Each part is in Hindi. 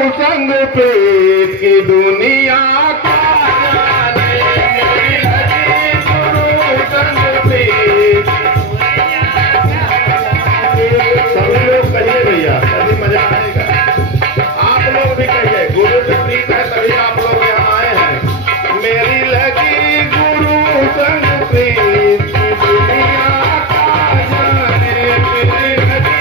संग प्रीत की दुनिया का जाने, मेरी लगी गुरु संग प्रीत। सभी लोग कहिए भैया, तभी मजा आएगा। आप लोग भी कहिए, गुरु से प्रीत है तभी आप लोग यहाँ आए हैं। मेरी लगी गुरु संग प्रीत की दुनिया का जाने, मेरी लगी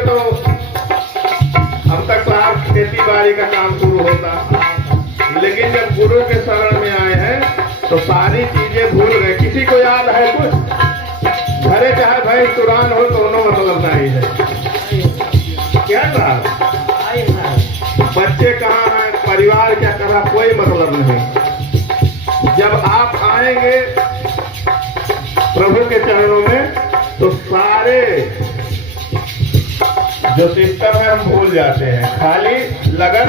तो हम तक तो आप खेती बाड़ी का काम शुरू होता, लेकिन जब गुरु के शरण में आए हैं तो सारी चीजें भूल गए। किसी को याद है कुछ? घरे चाहे भाई तुरान हो तो उन्होंने मतलब नहीं है। क्या था? बच्चे कहाँ हैं, परिवार क्या कर रहा, कोई मतलब नहीं। जब आप आएंगे प्रभु के चरणों में तो सारे जो सिस्टम है हम भूल जाते हैं, खाली लगन।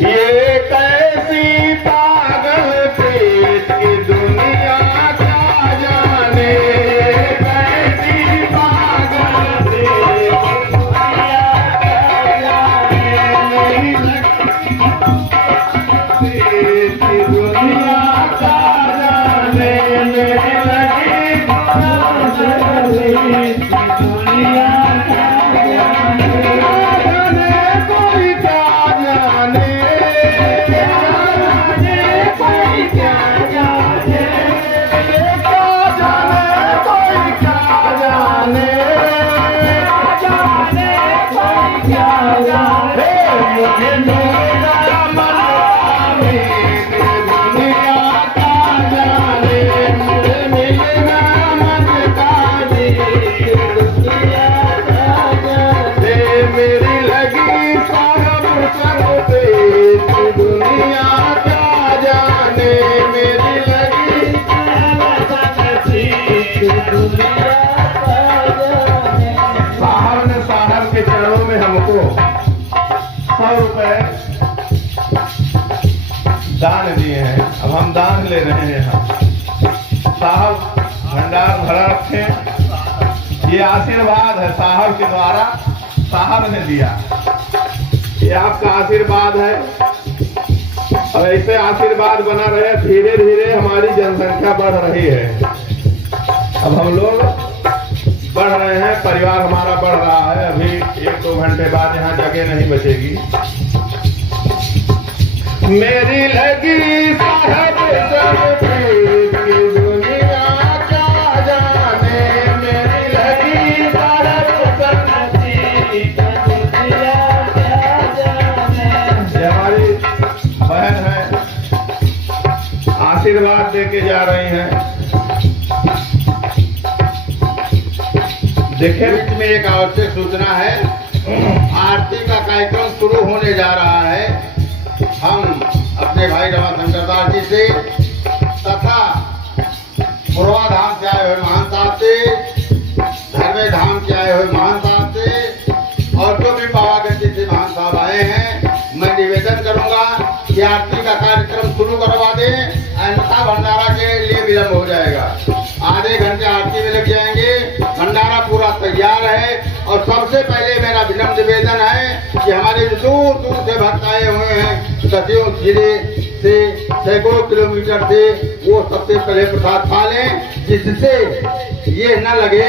ये कैसी पागल प्रीत की दुनिया का जाने, कैसी पागल प्रीत की दुनिया का जाने, नहीं प्रीत की दुनिया का जाने, नहीं लगी प्रीत की दुनिया साहब के चरणों में हमको 100 रुपए दान दिए हैं। अब हम दान ले रहे हैं। हम साहब भंडार भरा रखे। ये आशीर्वाद है साहब के द्वारा, साहब ने दिया। ये आपका आशीर्वाद है और ऐसे आशीर्वाद बना रहे। धीरे धीरे हमारी जनसंख्या बढ़ रही है। अब हम लोग बढ़ रहे हैं, परिवार हमारा बढ़ रहा है। अभी 1-2 घंटे बाद यहाँ जगह नहीं बचेगी। मेरी लगी साहब संग प्रीत की दुनिया क्या जाने, मेरी लगी साहब संग प्रीत की दुनिया क्या जाने। ये हमारी बहन है, आशीर्वाद देके जा रही हैं। देखिए, इसमें एक आवश्यक सूचना है। आरती का कार्यक्रम शुरू होने जा रहा है। अपने भाई रमाशंकर दास जी से तथा पुरवा धाम से आए हुए महान साहब से, धर्मे धाम से आए हुए महान साहब से और जो भी पावागढ़ से महान साहब आए हैं, मैं निवेदन करूंगा कि आरती का कार्यक्रम शुरू करवा दें, अन्यथा भंडारा के लिए विलम्ब हो जाएगा। आधे घंटे आरती में लग जाएंगे, भंडारा पूरा तैयार है। और सबसे पहले मेरा विनम्र निवेदन है कि हमारे दूर दूर से भक्त आए हुए हैं, सदियों जिले से सैकड़ों किलोमीटर से, वो सबसे पहले प्रसाद खा लें, जिससे ये न लगे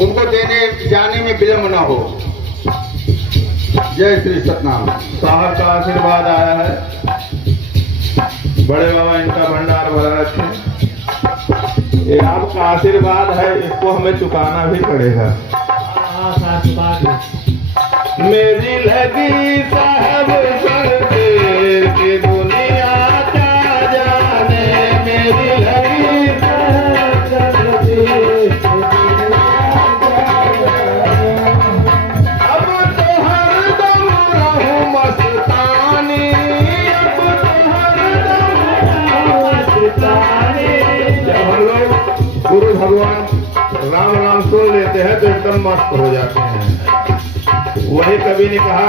उनको देने जाने में विलम्ब न हो। जय श्री सतनाम। साहब का आशीर्वाद आया है, बड़े बाबा इनका भंडार भरा रखे। ये आपका आशीर्वाद है, इसको हमें चुकाना भी पड़ेगा। मेरी लगी साहब सर्दे की दुनिया क्या जाने, मेरी लगी साहब सर्दे की दुनिया क्या जाने। अब तो हरदम रहूं मस्तानी, अब तो हरदम रहूं मस्तानी। जब हम लोग गुरु भगवान राम राम सुन लेते हैं तो एकदम मस्त हो जाते हैं। वही कवि ने कहा,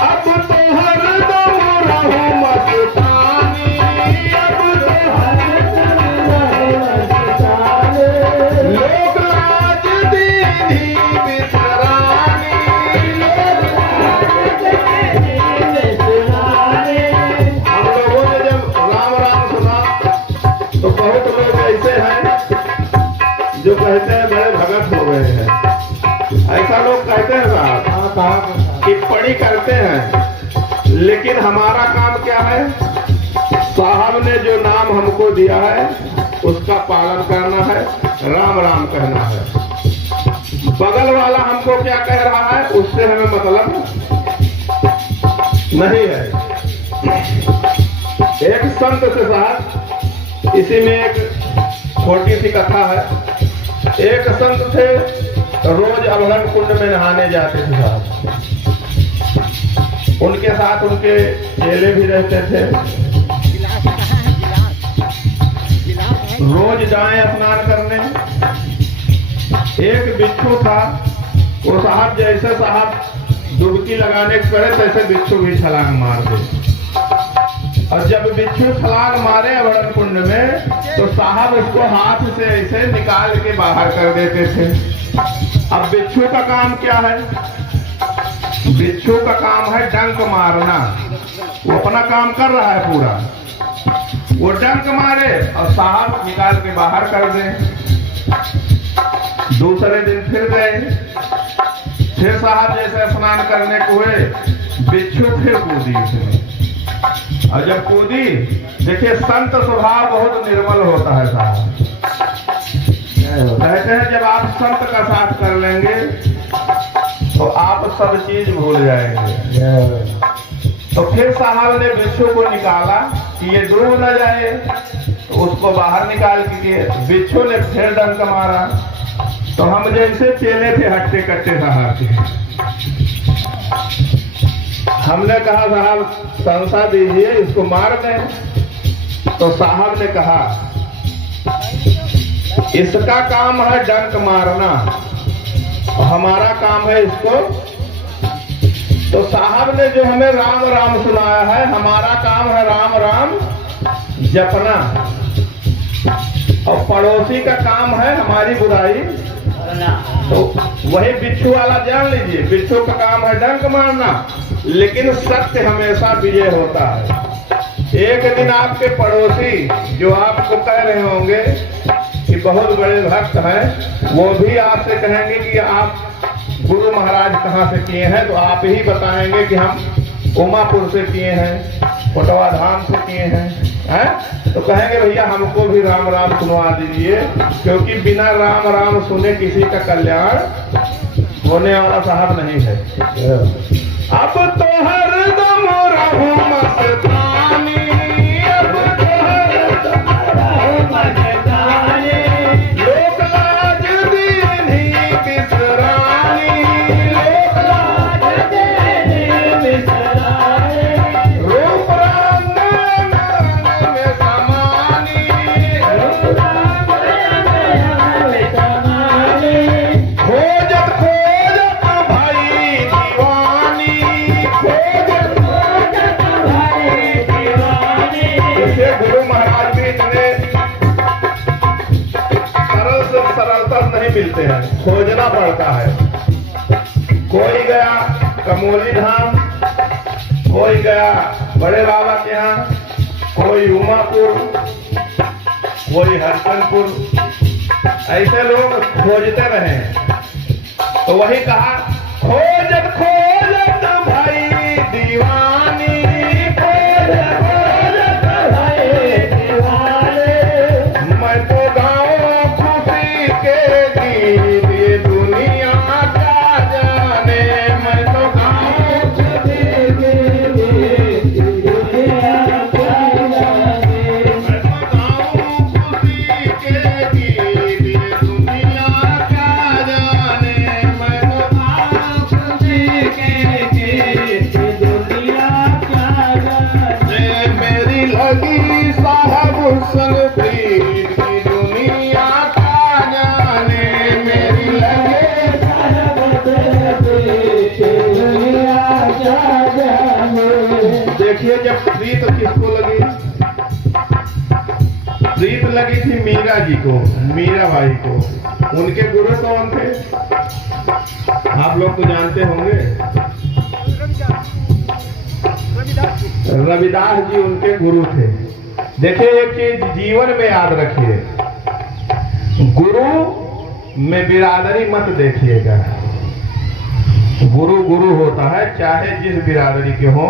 अब तो हरदम रहूं मस्तानी, अब तो हरदम रहूं मस्तानी। लोक लाज दीनी बिसरानी, लोक लाज दीनी बिसरानी। हम लोगों ने जब राम राम सुना तो बहुत लोग ऐसे हैं जो कहते हैं बड़े भगत हो गए हैं। ऐसा लोग कहते हैं साहब, टिप्पणी करते हैं, लेकिन हमारा काम क्या है? साहब ने जो नाम हमको दिया है उसका पालन करना है, राम राम कहना है। बगल वाला हमको क्या कह रहा है उससे हमें मतलब नहीं है। एक संत से साहब, इसी में एक छोटी सी कथा है। एक संत थे, रोज अभरण कुंड में नहाने जाते थे साहब। उनके साथ उनके चेले भी रहते थे। रोज जाएं स्नान करने। एक बिच्छू था, वो साहब जैसे साहब डुबकी लगाने के पड़े तैसे बिच्छू भी छलांग मार दे। और जब बिच्छू छलांग मारे अभरण कुंड में तो साहब उसको हाथ से ऐसे निकाल के बाहर कर देते थे। अब बिच्छू का काम क्या है? बिच्छू का काम है डंक मारना। वो अपना काम कर रहा है पूरा, वो डंक मारे और साहब निकाल के बाहर कर दे। दूसरे दिन फिर गए, फिर साहब जैसे स्नान करने को हुए, बिच्छू फिर कूदी उसमें। और जब कूदी, देखिए संत स्वभाव बहुत निर्मल होता है साहब। कहते हैं जब आप संत का साथ कर लेंगे तो आप सब चीज भूल जाएंगे। तो फिर साहब ने बिच्छू को निकाला कि ये डूब न जाए, तो उसको बाहर निकाल के बिच्छू ने फिर डंक मारा। तो हम जैसे चेले थे हट्टे कट्टे साहब के, हमने कहा साहब संसा दीजिए, इसको मार दें। तो साहब ने कहा इसका काम है डंक मारना, हमारा काम है इसको। तो साहब ने जो हमें राम राम सुनाया है, हमारा काम है राम राम जपना, और पड़ोसी का काम है हमारी बुराई। तो वही बिच्छू वाला जान लीजिए, बिच्छू का काम है डंक मारना, लेकिन सत्य हमेशा विजय होता है। एक दिन आपके पड़ोसी जो आपको कह रहे होंगे कि बहुत बड़े भक्त हैं, वो भी आपसे कहेंगे कि आप गुरु महाराज कहाँ से किए हैं, तो आप ही बताएंगे कि हम उमापुर से किए हैं, कोटवा धाम से किए हैं। तो कहेंगे भैया हमको भी राम राम सुनवा दीजिए, क्योंकि बिना राम राम सुने किसी का कल्याण होने वाला साहब नहीं है। अब तो हरदम रहूं मस्तानी, अब तो हरदम रहूं मस्तानी। लोक लाज दीनी बिसरानी, लोक लाज दीनी बिसरानी। पाते हैं, खोजना पड़ता है। कोई गया कमोली धाम, कोई गया बड़े बाबा के यहाँ, कोई उमापुर, कोई हरसनपुर, ऐसे लोग खोजते रहे। तो वही कहा, खोजत खोजत भाई दीवानी, खोजत खोजत भाई दीवाने, मैं तो गाँव खुशी के गीत ये दुनिया क्या जाने, मैं तो गाँव खुशी के गीत ये दुनिया क्या जाने, मैं तो गाँव खुशी के गीत ये दुनिया क्या जाने, मैं तो गाँव खुशी के गीत ये दुनिया क्या जाने, मेरी लगी साहब संग प्रीत की दुनिया क्या जाने, मेरी लगी साहब संग प्रीत की दुनिया क्या जाने। देखिए जब प्रीत किसको लगी, प्रीत लगी थी मीरा जी को, मीरा भाई को। उनके गुरु कौन थे आप लोग तो जानते होंगे, रविदास जी उनके गुरु थे। देखिए एक चीज जीवन में याद रखिए, गुरु में बिरादरी मत देखिएगा। गुरु गुरु होता है चाहे जिस बिरादरी के हो।